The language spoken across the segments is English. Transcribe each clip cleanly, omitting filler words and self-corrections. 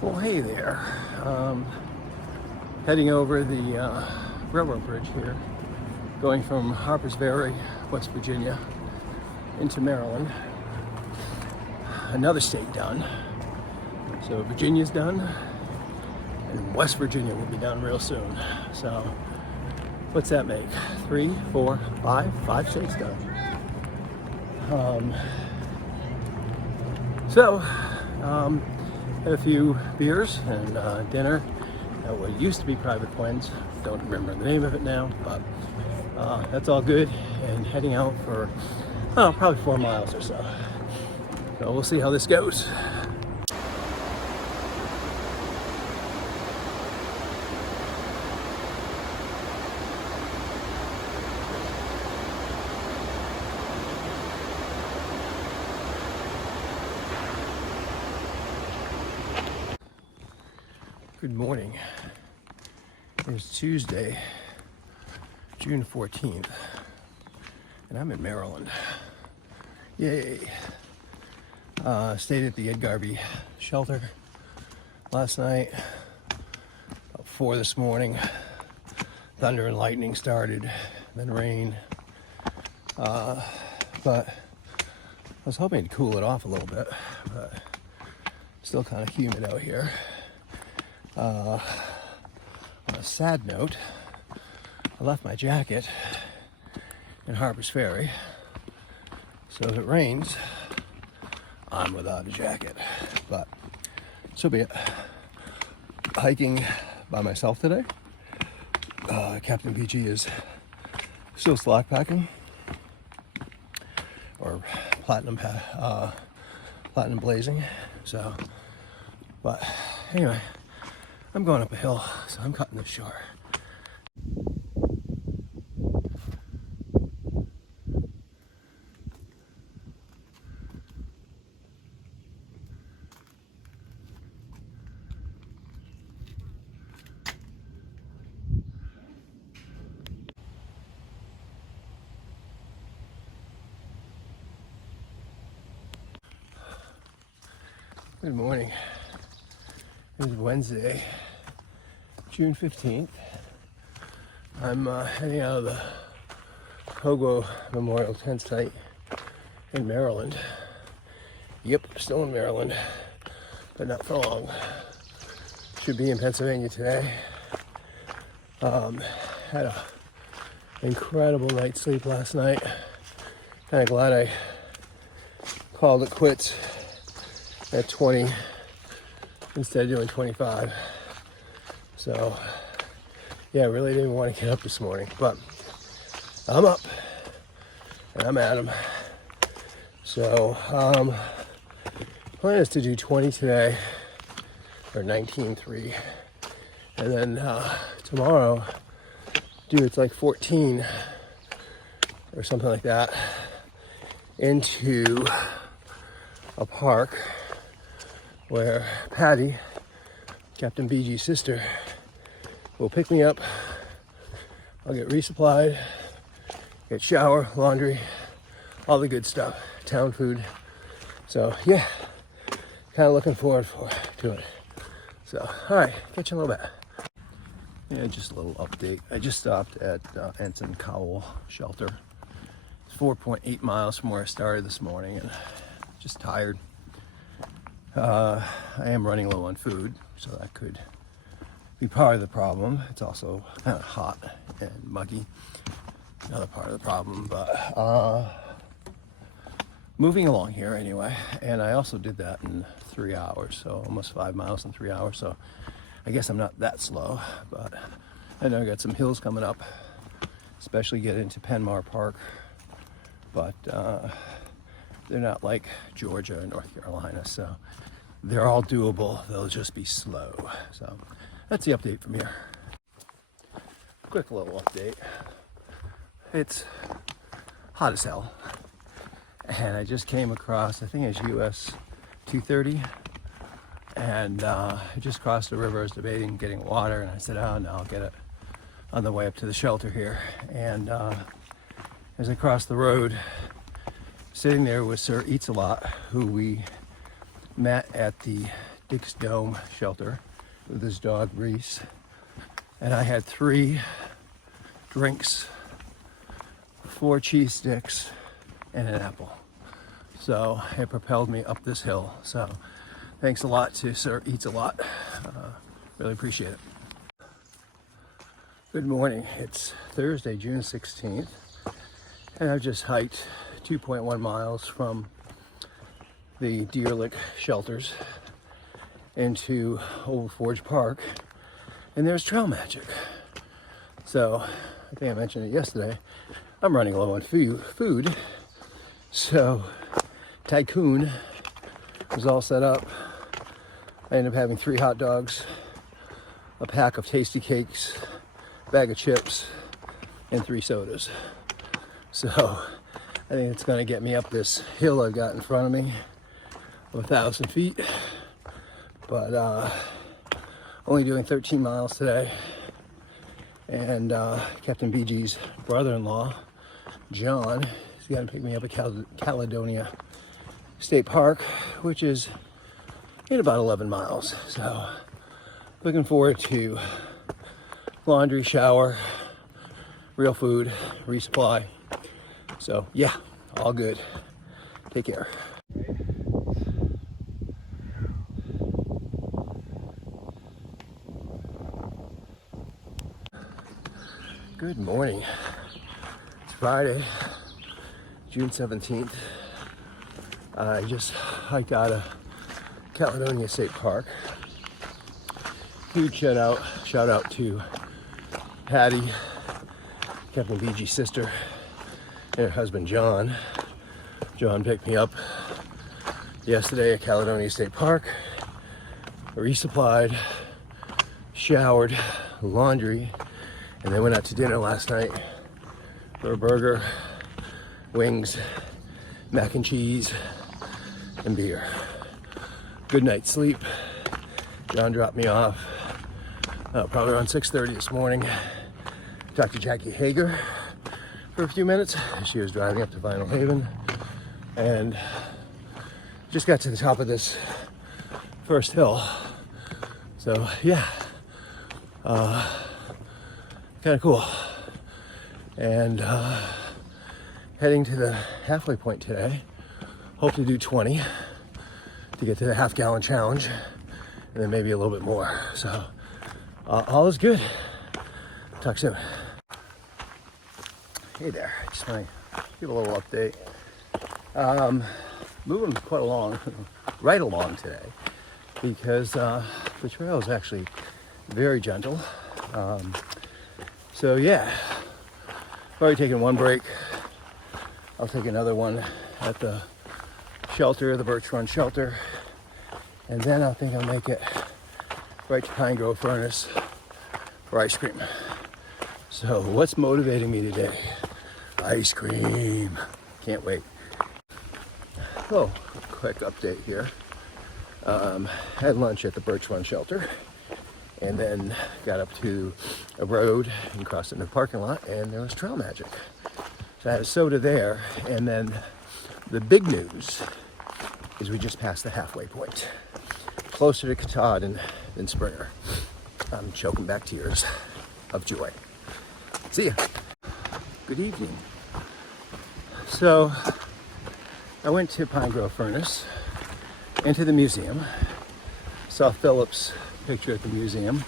Well, hey there. Heading over the railroad bridge here, going from Harpers Ferry, West Virginia, into Maryland. Another state done. So Virginia's done, and West Virginia will be done real soon. So what's that make? 3, 4, 5? 5 states done. Had a few beers and dinner at what used to be Private Twins. Don't remember the name of it now, but that's all good. And heading out for probably 4 miles or so. So we'll see how this goes. Good morning. It's Tuesday, June 14th, and I'm in Maryland. Yay! Stayed at the Ed Garvey shelter last night, about 4 this morning. Thunder and lightning started, then rain. But I was hoping to cool it off a little bit, but still kind of humid out here. On a sad note, I left my jacket in Harpers Ferry, so if it rains, I'm without a jacket. But so be it. Hiking by myself today. Captain BG is still slack packing, or platinum blazing. So, but anyway. I'm going up a hill, so I'm cutting this short. Good morning. It is Wednesday, June 15th. I'm heading out of the Pogo Memorial Tent Site in Maryland. Yep, still in Maryland, but not for long. Should be in Pennsylvania today. Had an incredible night's sleep last night. Kind of glad I called it quits at 20 instead of doing 25. So yeah, I really didn't want to get up this morning, but I'm up and I'm at 'em. So plan is to do 20 today, or 19.3, and then tomorrow it's like 14 or something like that, into a park where Patty, Captain BG's sister, will pick me up. I'll get resupplied, get shower, laundry, all the good stuff, town food. So yeah, kind of looking forward to it. So all right, catch you in a little bit. Yeah, just a little update. I just stopped at Ensign Cowell Shelter. It's 4.8 miles from where I started this morning, and just tired. I am running low on food, so that could be part of the problem. It's also kind of hot and muggy, another part of the problem, but moving along here anyway. And I also did that in 3 hours, so almost 5 miles in 3 hours, so I guess I'm not that slow. But I know I got some hills coming up, especially get into Penmar Park, but they're not like Georgia and North Carolina, so they're all doable. They'll just be slow. So that's the update from here. Quick little update. It's hot as hell, and I just came across, I think it's US 230, and I just crossed the river. I was debating getting water, and I said, oh no, I'll get it on the way up to the shelter here. And as I crossed the road, sitting there was Sir Eats-A-Lot, who we met at the Dick's Dome shelter with his dog Reese. And I had 3 drinks, 4 cheese sticks, and an apple. So it propelled me up this hill. So thanks a lot to Sir Eats a Lot. Really appreciate it. Good morning. It's Thursday, June 16th. And I've just hiked 2.1 miles from the Deer Lick shelters into Old Forge Park. And there's Trail Magic. So I think I mentioned it yesterday. I'm running low on food. So Tycoon was all set up. I ended up having 3 hot dogs, a pack of tasty cakes, bag of chips, and 3 sodas. So I think it's gonna get me up this hill I've got in front of me of 1,000 feet. But only doing 13 miles today. And Captain BG's brother-in-law, John, is gonna pick me up at Caledonia State Park, which is in about 11 miles. So looking forward to laundry, shower, real food, resupply. So yeah, all good. Take care. Good morning. It's Friday, June 17th. I just hiked out of Caledonia State Park. Huge shout out to Patty, Captain BG's sister, and her husband John. John picked me up yesterday at Caledonia State Park, resupplied, showered, laundry, and then went out to dinner last night for a burger, wings, mac and cheese, and beer. Good night's sleep. John dropped me off probably around 6:30 this morning. Talked to Jackie Hager for a few minutes. She was driving up to Vinyl Haven, and just got to the top of this first hill. So yeah, kind of cool. And heading to the halfway point today. Hope to do 20 to get to the half-gallon challenge, and then maybe a little bit more. So all is good. Talk soon. Hey there, just want to give a little update. Moving quite right along today, because the trail is actually very gentle. So yeah, I've already taken one break. I'll take another one at the shelter, the Birch Run shelter, and then I think I'll make it right to Pine Grove Furnace for ice cream. So what's motivating me today? Ice cream. Can't wait. Oh, quick update here. Had lunch at the Birch Run shelter, and then got up to a road and crossed into the parking lot, and there was Trail Magic. So I had a soda there, and then the big news is we just passed the halfway point. Closer to Katahdin than Springer. I'm choking back tears of joy. See ya. Good evening. So I went to Pine Grove Furnace, into the museum, saw Philip's picture at the museum,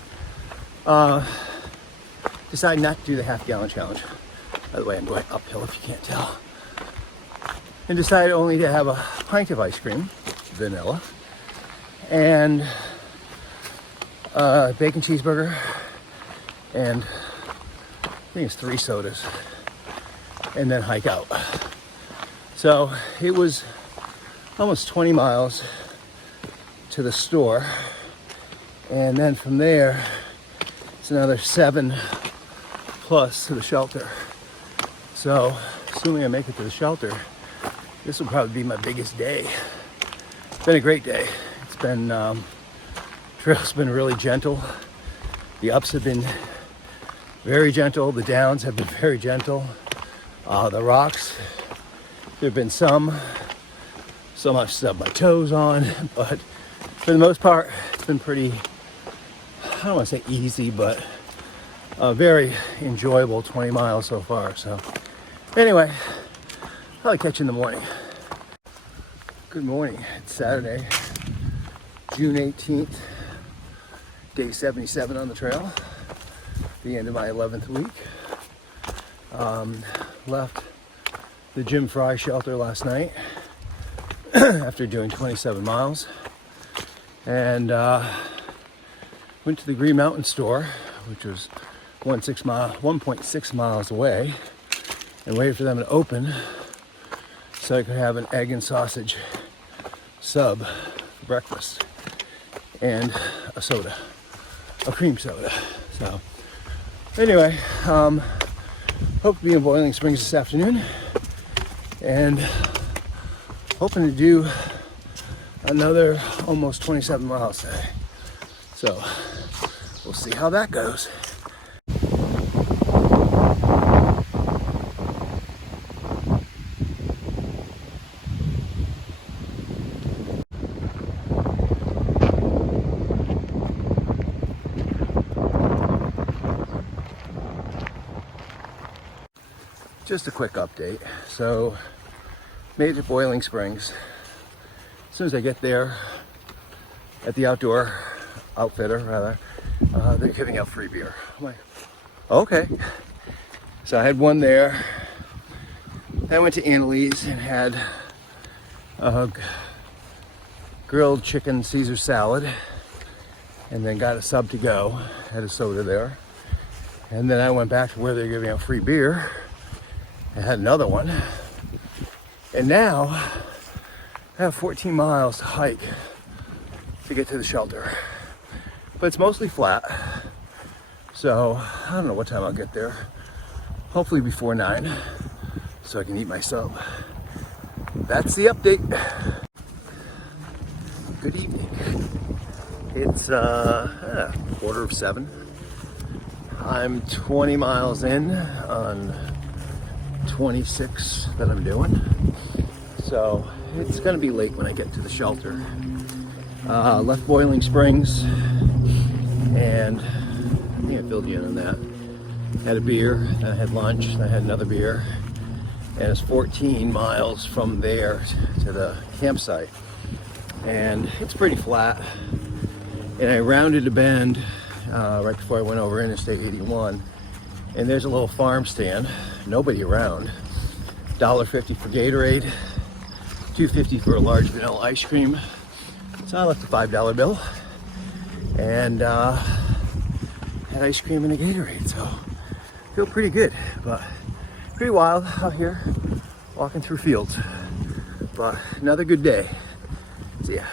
decided not to do the half-gallon challenge. By the way, I'm going uphill if you can't tell. And decided only to have a pint of ice cream, vanilla, and a bacon cheeseburger, and I think it's 3 sodas, and then hike out. So it was almost 20 miles to the store, and then from there it's another 7 plus to the shelter. So assuming I make it to the shelter, this will probably be my biggest day. It's been a great day. It's been, trail's been really gentle. The ups have been very gentle. The downs have been very gentle. The rocks, there have been some I've stubbed my toes on, but for the most part, it's been pretty, I don't want to say easy, but a very enjoyable 20 miles so far. So anyway, I'll catch you in the morning. Good morning. It's Saturday, June 18th, day 77 on the trail, the end of my 11th week. Left the Jim Fry shelter last night after doing 27 miles, and went to the Green Mountain store, which was 1.6 miles away, and waited for them to open so I could have an egg and sausage sub for breakfast and a soda, a cream soda. So anyway, hope to be in Boiling Springs this afternoon, and hoping to do another almost 27 miles today. So we'll see how that goes. Just a quick update. So, made it to Boiling Springs. As soon as I get there, at the Outdoor Outfitter, rather, they're giving out free beer. I'm like, okay. So I had one there. I went to Annalise and had a grilled chicken Caesar salad, and then got a sub to go. Had a soda there. And then I went back to where they're giving out free beer. I had another one, and now I have 14 miles to hike to get to the shelter, but it's mostly flat, so I don't know what time I'll get there. Hopefully before 9, so I can eat my sub. That's the update. Good evening. It's 6:45. I'm 20 miles in on 26 that I'm doing, so it's gonna be late when I get to the shelter. Left Boiling Springs, and I think I filled you in on that. Had a beer, then I had lunch, then I had another beer, and it's 14 miles from there to the campsite, and it's pretty flat. And I rounded a bend right before I went over Interstate 81, and there's a little farm stand, nobody around. $1.50 for Gatorade, $2.50 for a large vanilla ice cream. So I left a $5 bill and had ice cream and a Gatorade. So I feel pretty good, but pretty wild out here walking through fields. But another good day. See ya.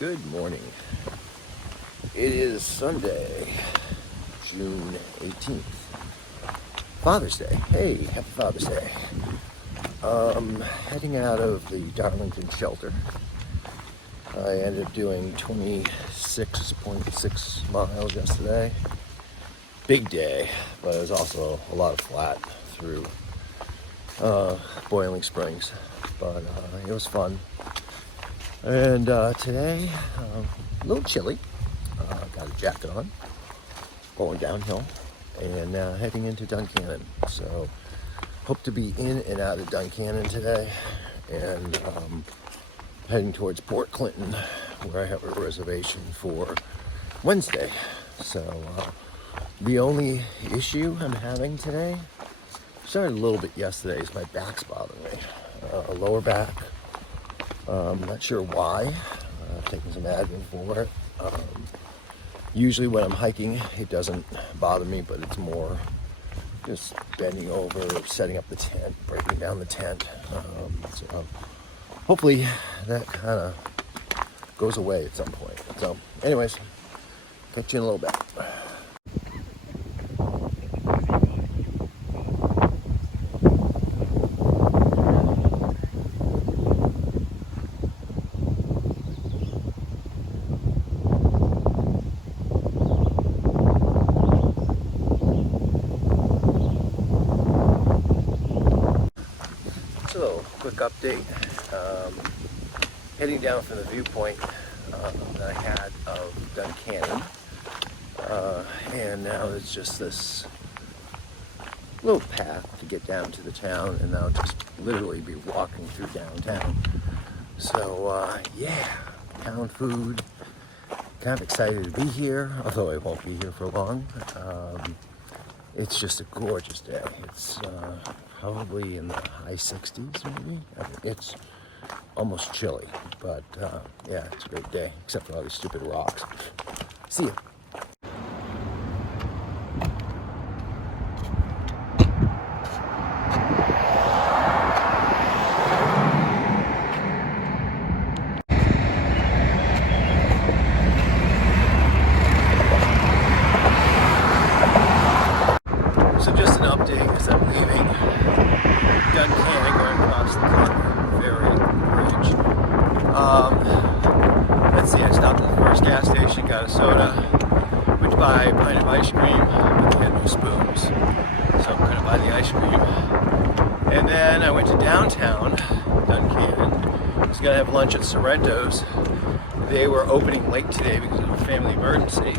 Good morning. It is Sunday, June 18th. Father's Day. Hey, happy Father's Day. Heading out of the Darlington shelter. I ended up doing 26.6 miles yesterday. Big day, but it was also a lot of flat through Boiling Springs. But it was fun. And today, a little chilly. Got a jacket on, going downhill, and heading into Duncannon. So hope to be in and out of Duncannon today, and heading towards Port Clinton, where I have a reservation for Wednesday. So the only issue I'm having today, started a little bit yesterday, is my back's bothering me. Lower back. Not sure why. Taking some Advil for it. Usually when I'm hiking, it doesn't bother me, but it's more just bending over, setting up the tent, breaking down the tent. So hopefully that kind of goes away at some point. So anyways, catch you in a little bit. So, quick update. heading down from the viewpoint that I had of Duncannon. And now it's just this little path to get down to the town, and I'll just literally be walking through downtown. So yeah, town food. Kind of excited to be here, although I won't be here for long. It's just a gorgeous day. It's probably in the high 60s maybe. I mean, it's almost chilly, but yeah, it's a great day, except for all these stupid rocks. See ya. So just an update as I'm leaving Duncannon, going across the Clark Ferry Bridge. Let's see, I stopped at the first gas station, got a soda, went to buy a pint of ice cream, but they had no spoons, so I'm gonna buy the ice cream. And then I went to downtown Duncannon. I was gonna have lunch at Sorrento's. They were opening late today because of a family emergency,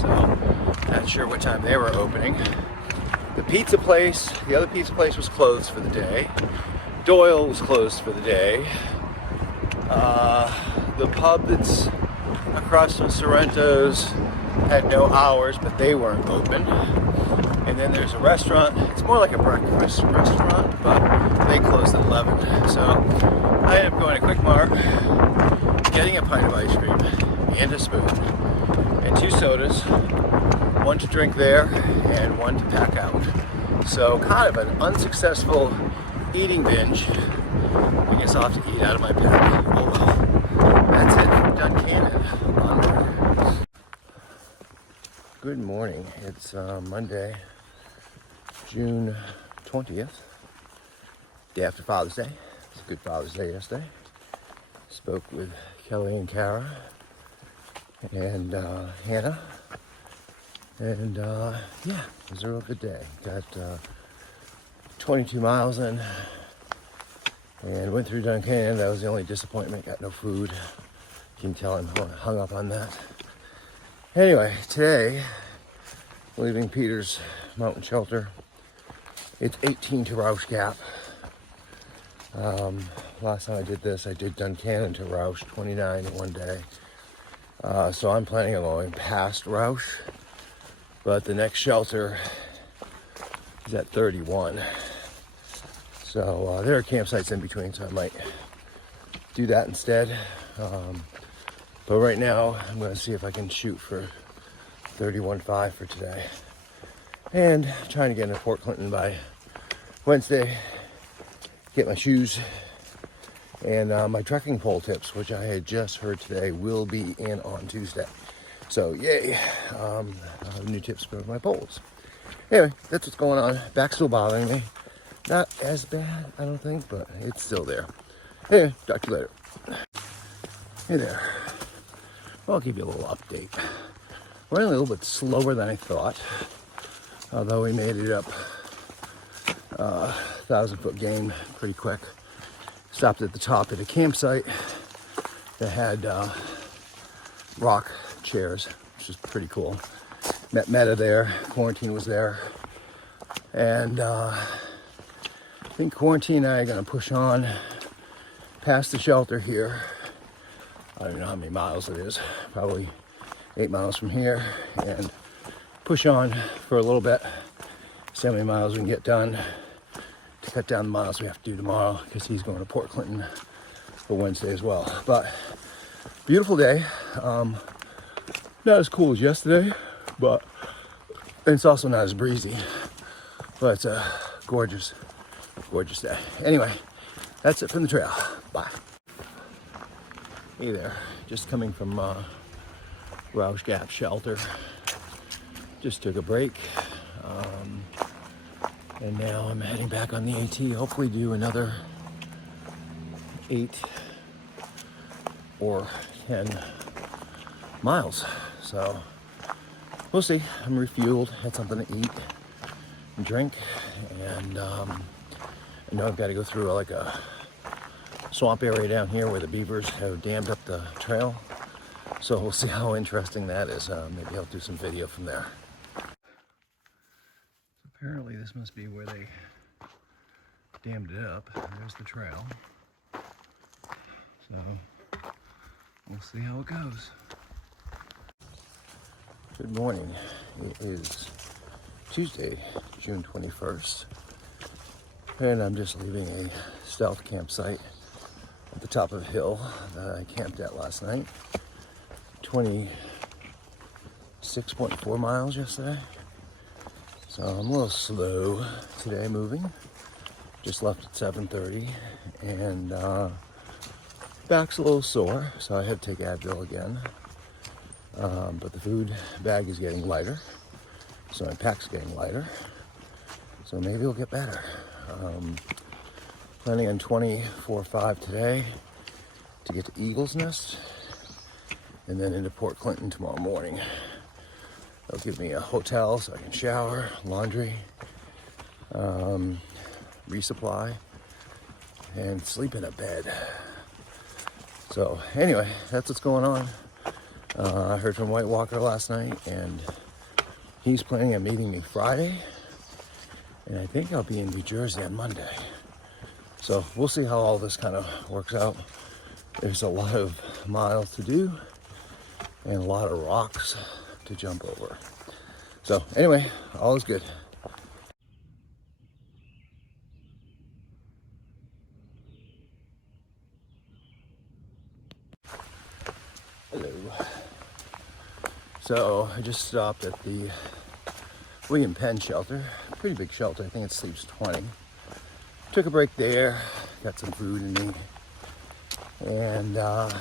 so not sure what time they were opening. The pizza place, the other pizza place was closed for the day. Doyle was closed for the day. The pub that's across from Sorrento's had no hours, but they weren't open. And then there's a restaurant. It's more like a breakfast restaurant, but they closed at 11. So I ended up going to Quick Mart, getting a pint of ice cream and a spoon and 2 sodas, one to drink there and one to pack out. So kind of an unsuccessful eating binge. I guess I'll have to eat out of my pack. Oh well. That's it from Duncannon. Onward. Good morning. It's Monday, June 20th, day after Father's Day. It was a good Father's Day yesterday. Spoke with Kelly and Kara and Hannah. And yeah, it was a real good day. Got 22 miles in and went through Duncannon. That was the only disappointment. Got no food. You can tell I'm hung up on that. Anyway, today, leaving Peter's Mountain Shelter. It's 18 to Rausch Gap. Last time I did this, I did Duncannon to Rausch, 29 in one day. So I'm planning on going past Rausch. But the next shelter is at 31. So there are campsites in between, so I might do that instead. But right now, I'm going to see if I can shoot for 31.5 for today. And I'm trying to get into Port Clinton by Wednesday, get my shoes, and my trekking pole tips, which I had just heard today will be in on Tuesday. So yay, I'll have new tips for my poles. Anyway, that's what's going on. Back's still bothering me. Not as bad, I don't think, but it's still there. Anyway, talk to you later. Hey there. Well, I'll give you a little update. Running a little bit slower than I thought, although we made it up 1,000-foot gain pretty quick. Stopped at the top of the campsite that had rock chairs, which is pretty cool. Met Meta there. Quarantine was there, and I think Quarantine and I are going to push on past the shelter here. I don't know how many miles it is, probably 8 miles from here, and push on for a little bit, see how many miles we can get done to cut down the miles we have to do tomorrow, because he's going to Port Clinton for Wednesday as well. But beautiful day. Not as cool as yesterday, but it's also not as breezy. But it's a gorgeous, gorgeous day. Anyway, that's it from the trail. Bye. Hey there, just coming from Rausch Gap Shelter. Just took a break. And now I'm heading back on the AT. Hopefully do another 8 or 10 miles. So we'll see. I'm refueled, had something to eat and drink, and I know I've got to go through like a swamp area down here where the beavers have dammed up the trail. So we'll see how interesting that is. Maybe I'll do some video from there. So apparently this must be where they dammed it up. There's the trail. So we'll see how it goes. Good morning. It is Tuesday, June 21st. And I'm just leaving a stealth campsite at the top of a hill that I camped at last night. 26.4 miles yesterday. So I'm a little slow today moving. Just left at 7:30 and back's a little sore, so I had to take Advil again. But the food bag is getting lighter, so my pack's getting lighter. So maybe it'll get better. Planning on 24.5 today to get to Eagle's Nest and then into Port Clinton tomorrow morning. They'll give me a hotel so I can shower, laundry, resupply, and sleep in a bed. So anyway, that's what's going on. I heard from White Walker last night, and he's planning on meeting me Friday, and I think I'll be in New Jersey on Monday. So we'll see how all this kind of works out. There's a lot of miles to do and a lot of rocks to jump over. So anyway, all is good. Hello. So I just stopped at the William Penn shelter. Pretty big shelter. I think it sleeps 20. Took a break there, got some food in me, and as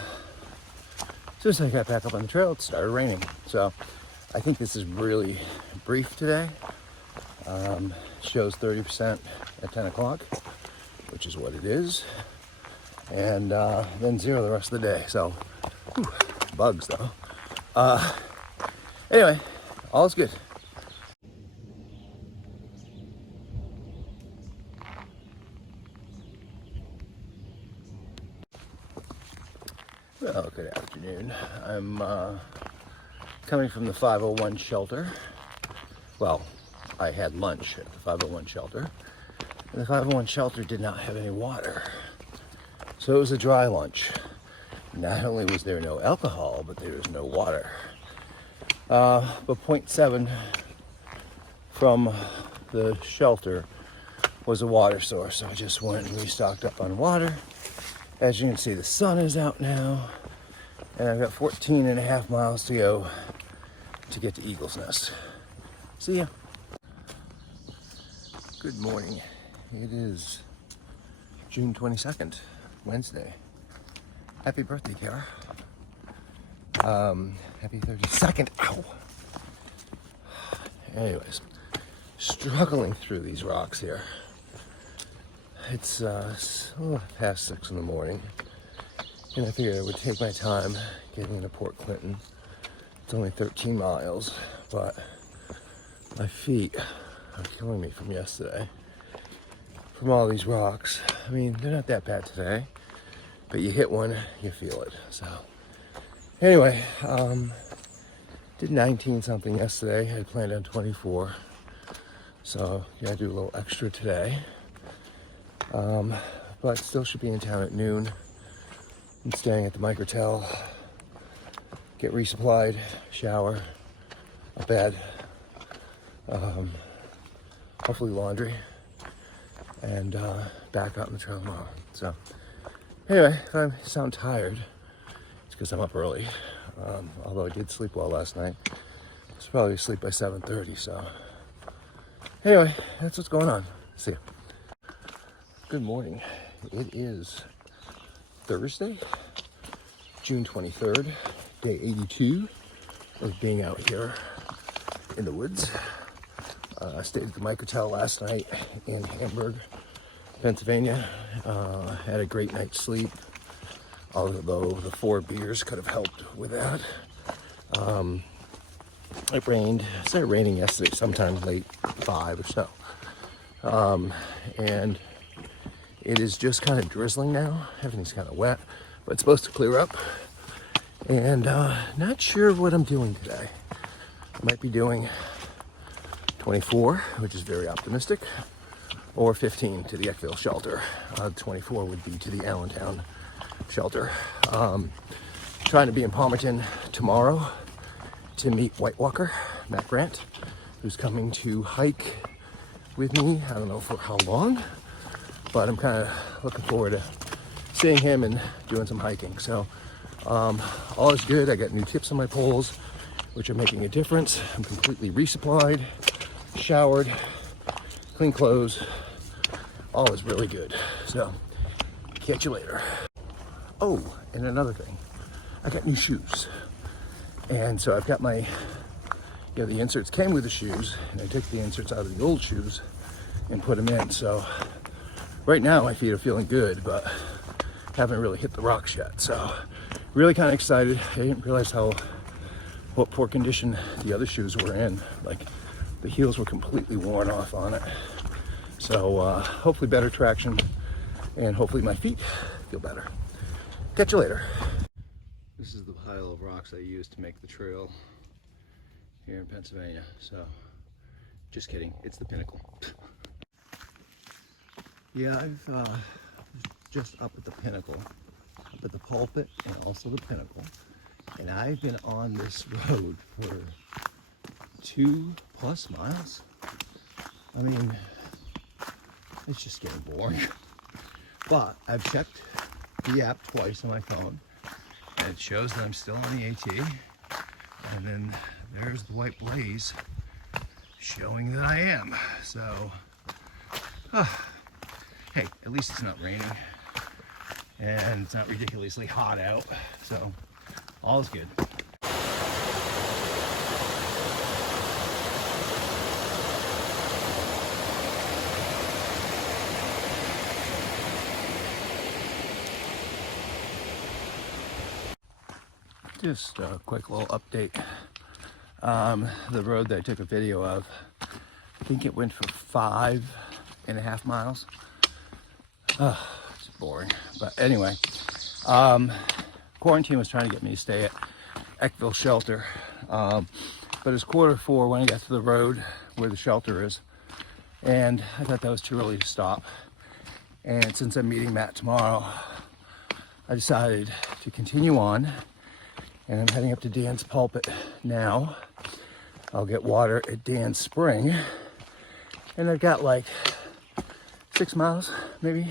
soon as I got back up on the trail, it started raining. So I think this is really brief today. Shows 30% at 10 o'clock, which is what it is, and then 0 the rest of the day. So whew, bugs though. Anyway, all is good. Well, good afternoon. I'm coming from the 501 shelter. Well, I had lunch at the 501 shelter. And the 501 shelter did not have any water. So it was a dry lunch. Not only was there no alcohol, but there was no water. But 0.7 from the shelter was a water source. So I just went and restocked up on water. As you can see, the sun is out now, and I've got 14.5 miles to go to get to Eagle's Nest. See ya. Good morning. It is June 22nd, Wednesday. Happy birthday, Kara. Happy 32nd. Ow. Anyways, struggling through these rocks here. It's past 6 in the morning, and I figured I would take my time getting into Port Clinton. It's only 13 miles, but my feet are killing me from yesterday. From all these rocks. I mean, they're not that bad today, but you hit one, you feel it. So anyway, did 19 something yesterday. I had planned on 24, so yeah, I do a little extra today. But still should be in town at noon. I'm staying at the Microtel, get resupplied, shower, a bed, hopefully laundry, and back out in the trail tomorrow. So anyway, if I sound tired, it's because I'm up early. Although I did sleep well last night. I was probably asleep by 7:30, so anyway, that's what's going on. See ya. Good morning. It is Thursday, June 23rd, day 82 of being out here in the woods. I stayed at the Microtel last night in Hamburg, Pennsylvania. Had a great night's sleep, although the 4 beers could have helped with that. It rained. It started raining yesterday, sometime late 5 or so. And It is just kind of drizzling now. Everything's kind of wet, but it's supposed to clear up. And not sure what I'm doing today. I might be doing 24, which is very optimistic, or 15 to the Eckville shelter. 24 would be to the Allentown shelter. Trying to be in Palmerton tomorrow to meet White Walker, Matt Grant, who's coming to hike with me. I don't know for how long, but I'm kind of looking forward to seeing him and doing some hiking. So all is good. I got new tips on my poles, which are making a difference. I'm completely resupplied, showered, clean clothes. All is really good. So catch you later. Oh, and another thing, I got new shoes. And so I've got my, the inserts came with the shoes, and I took the inserts out of the old shoes and put them in. So right now my feet are feeling good, but haven't really hit the rocks yet. So really kind of excited. I didn't realize what poor condition the other shoes were in. Like the heels were completely worn off on it. So hopefully better traction, and hopefully my feet feel better. Catch you later. This is the pile of rocks I used to make the trail here in Pennsylvania. So just kidding, it's the Pinnacle. Yeah, I've just up at the Pinnacle, up at the Pulpit, and also the Pinnacle. And I've been on this road for 2+ miles. I mean, it's just getting boring. But I've checked the app twice on my phone, and it shows that I'm still on the AT. And then there's the white blaze showing that I am. So, hey, at least it's not raining. And it's not ridiculously hot out. So, all is good. Just a quick little update. The road that I took a video of, I think it went for 5.5 miles. It's boring. But anyway, quarantine was trying to get me to stay at Eckville shelter. But it's 3:45 when I got to the road where the shelter is. And I thought that was too early to stop. And since I'm meeting Matt tomorrow, I decided to continue on. And I'm heading up to Dan's Pulpit now. I'll get water at Dan's Spring. And I've got like 6 miles, maybe,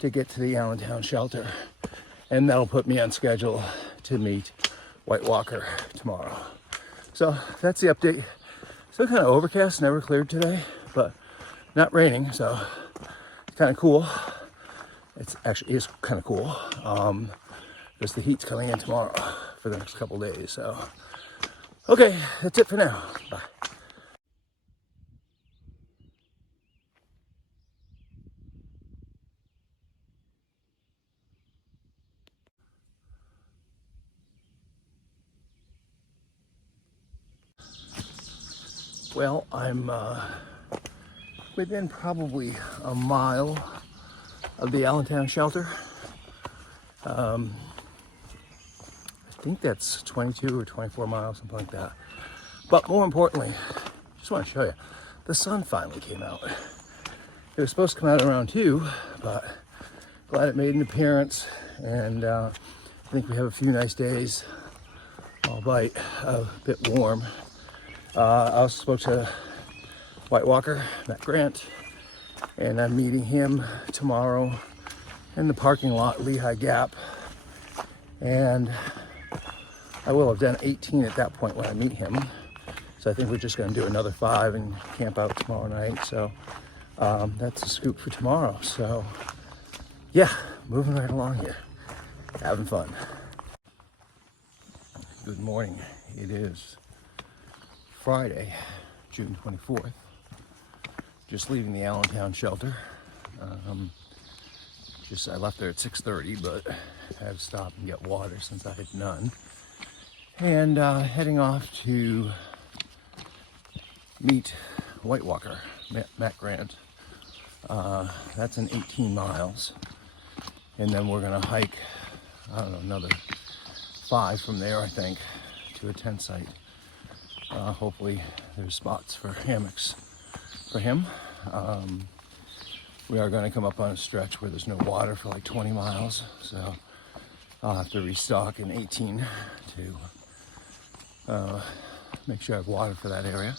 to get to the Allentown shelter. And that'll put me on schedule to meet White Walker tomorrow. So that's the update. Still kind of overcast, never cleared today, but not raining, so it's kind of cool. It actually is kind of cool. Because the heat's coming in tomorrow for the next couple days. So, okay, that's it for now. Bye. Well, I'm within probably a mile of the Allentown shelter. I think that's 22 or 24 miles, something like that. But more importantly, just want to show you, the sun finally came out. It was supposed to come out around 2, but glad it made an appearance. And I think we have a few nice days, albeit a bit warm. I also spoke to White Walker, Matt Grant, and I'm meeting him tomorrow in the parking lot, Lehigh Gap. And I will have done 18 at that point when I meet him. So I think we're just going to do another 5 and camp out tomorrow night. So that's a scoop for tomorrow. So yeah, moving right along here, having fun. Good morning. It is Friday, June 24th. Just leaving the Allentown shelter. I left there at 6:30, but had to stop and get water since I had none. And heading off to meet White Walker, Matt Grant, That's in 18 miles. And then we're gonna hike, I don't know, another 5 from there, I think, to a tent site. Hopefully there's spots for hammocks for him. We are gonna come up on a stretch where there's no water for like 20 miles. So I'll have to restock in 18 to make sure I have water for that area.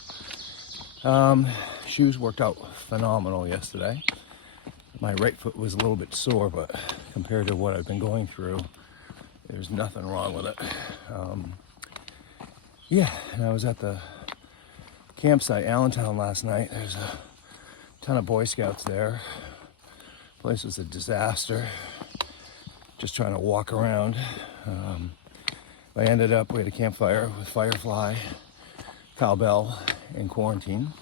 Shoes worked out phenomenal yesterday. My right foot was a little bit sore, but compared to what I've been going through, there's nothing wrong with it. Yeah, and I was at the campsite, Allentown, last night. There's a ton of Boy Scouts there. The place was a disaster. Just trying to walk around. I ended up, we had a campfire with Firefly, Cowbell, and Quarantine.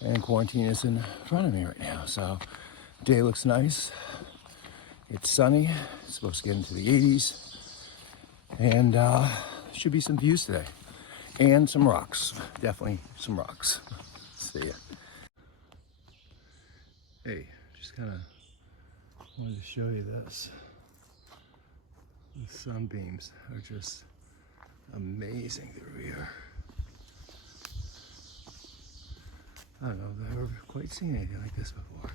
And Quarantine is in front of me right now. So day looks nice. It's sunny. It's supposed to get into the 80s. And should be some views today. And some rocks. Definitely some rocks. See ya. Hey, just kind of wanted to show you this. The sunbeams are just amazing through here. I don't know if I've ever quite seen anything like this before.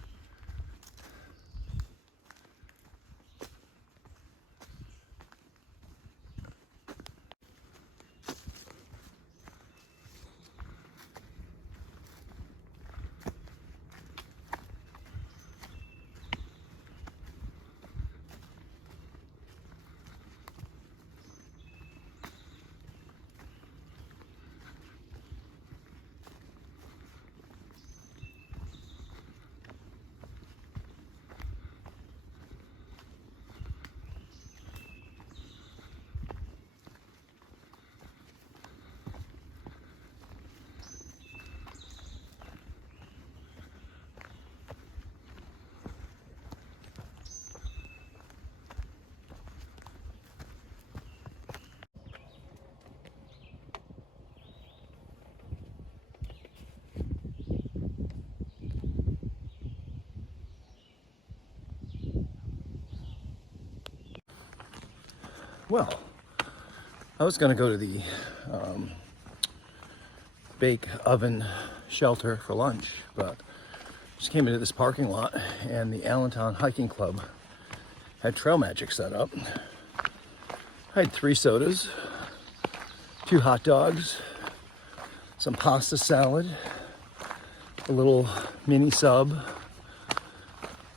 Well, I was gonna go to the bake oven shelter for lunch, but just came into this parking lot and the Allentown Hiking Club had Trail Magic set up. I had 3 sodas, 2 hot dogs, some pasta salad, a little mini sub,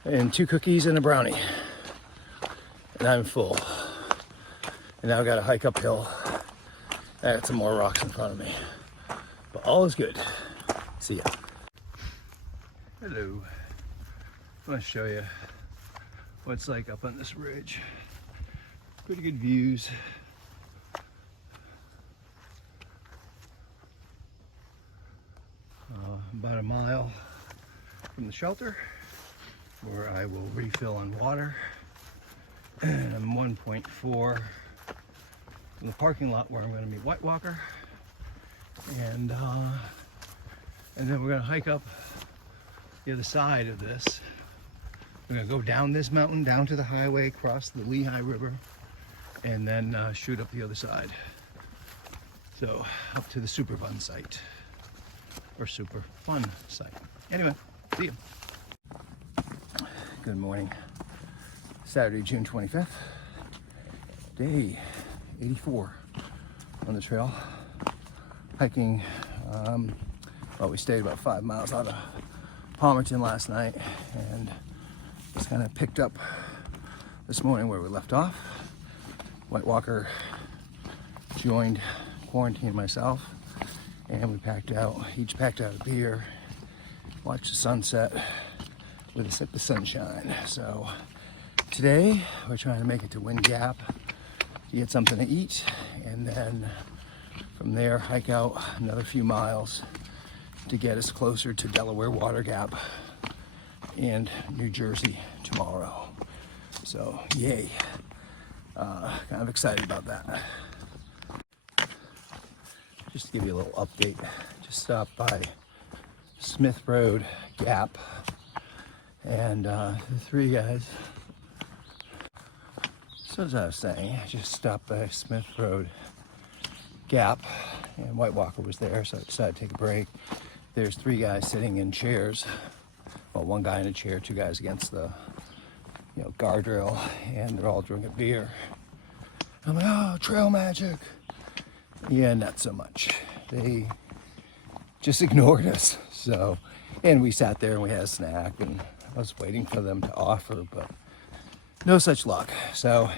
and 2 cookies and a brownie. And I'm full. And now I gotta hike uphill. I got some more rocks in front of me. But all is good. See ya. Hello. I want to show you what it's like up on this ridge. Pretty good views. About a mile from the shelter where I will refill on water. And I'm 1.4 from the parking lot where I'm going to meet White Walker. And then we're going to hike up the other side of this. We're going to go down this mountain, down to the highway, cross the Lehigh River, and then shoot up the other side. So up to the Super Fun site, or Super Fun site. Anyway, see you. Good morning. Saturday, June 25th, day 84 on the trail. Hiking, well, we stayed about 5 miles out of Palmerton last night and just kind of picked up this morning where we left off. White Walker joined Quarantine and myself, and we each packed out a beer, watched the sunset with a sip of sunshine. So today we're trying to make it to Wind Gap to get something to eat, and then from there hike out another few miles to get us closer to Delaware Water Gap and New Jersey tomorrow. So yay, kind of excited about that. Just to give you a little update, just stopped by Smith Road Gap And the three guys. So as I was saying, I just stopped by Smith Road Gap, and White Walker was there, so I decided to take a break. There's three guys sitting in chairs. Well, one guy in a chair, two guys against the guardrail, and they're all drinking beer. I'm like, oh, trail magic. Yeah, not so much. They just ignored us. So, and we sat there and we had a snack, and I was waiting for them to offer, but no such luck. So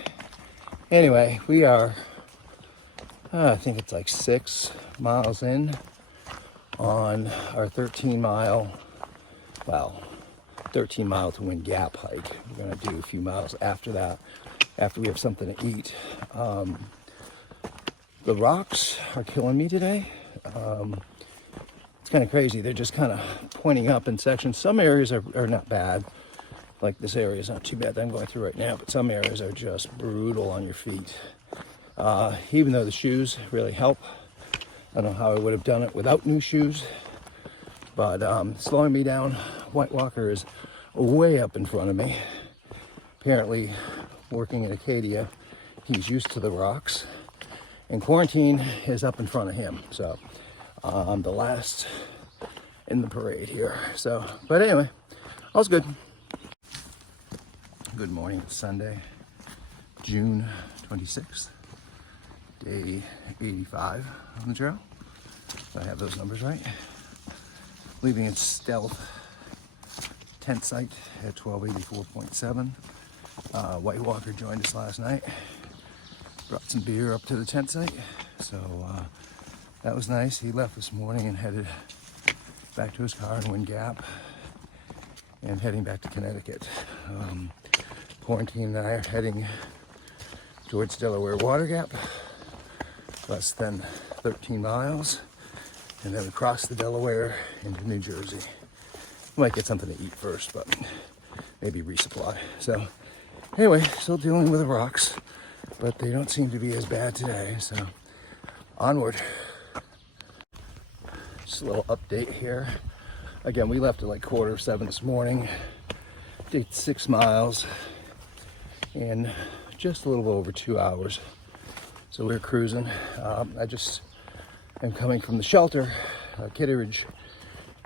anyway, we are, I think it's like 6 miles in on our 13 mile to Wind Gap hike. We're gonna do a few miles after that, after we have something to eat. The rocks are killing me today. It's kind of crazy. They're just kind of pointing up in sections. Some areas are not bad. Like this area is not too bad that I'm going through right now, but some areas are just brutal on your feet. Even though the shoes really help. I don't know how I would have done it without new shoes, but slowing me down. White Walker is way up in front of me. Apparently, working in Acadia, he's used to the rocks, and Quarantine is up in front of him. So I'm the last in the parade here. So, but anyway, all's good. Good morning. It's Sunday, June 26th, day 85 on the trail. So I have those numbers right. Leaving in Stealth tent site at 1284.7. White Walker joined us last night. Brought some beer up to the tent site. So that was nice. He left this morning and headed back to his car in Wind Gap and heading back to Connecticut. Quarantine and I are heading towards Delaware Water Gap, less than 13 miles, and then across the Delaware into New Jersey. We might get something to eat first, but maybe resupply. So anyway, still dealing with the rocks, but they don't seem to be as bad today, so onward. Just a little update here. Again, we left at like 6:45 this morning, did 6 miles in just a little over 2 hours. So we're cruising. I just am coming from the shelter, Kitteridge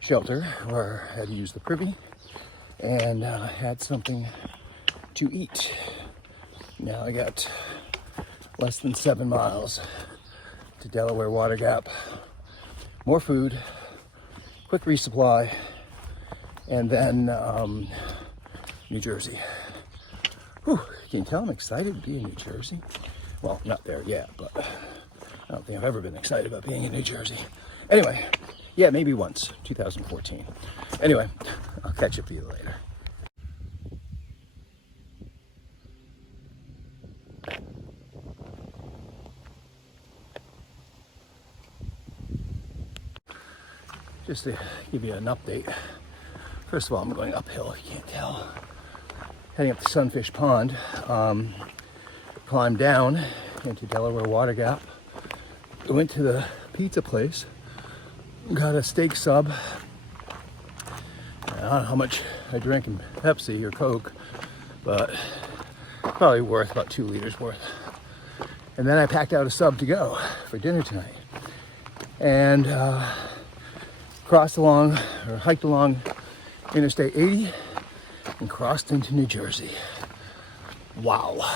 shelter, where I had to use the privy, and had something to eat. Now I got less than 7 miles to Delaware Water Gap. More food, quick resupply, and then New Jersey. Whew, can you tell I'm excited to be in New Jersey? Well, not there yet, but I don't think I've ever been excited about being in New Jersey. Anyway, yeah, maybe once, 2014. Anyway, I'll catch up with you later. Just to give you an update. First of all, I'm going uphill, if you can't tell. Heading up to Sunfish Pond. Climbed down into Delaware Water Gap. Went to the pizza place. Got a steak sub. I don't know how much I drank in Pepsi or Coke, but probably worth about 2 liters worth. And then I packed out a sub to go for dinner tonight. And hiked along Interstate 80 and crossed into New Jersey. Wow.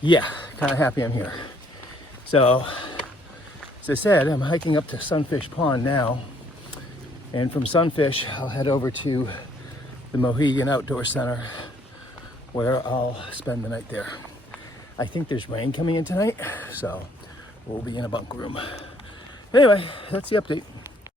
Yeah, kind of happy I'm here. So, as I said, I'm hiking up to Sunfish Pond now. And from Sunfish, I'll head over to the Mohegan Outdoor Center, where I'll spend the night there. I think there's rain coming in tonight, so we'll be in a bunk room. Anyway, that's the update.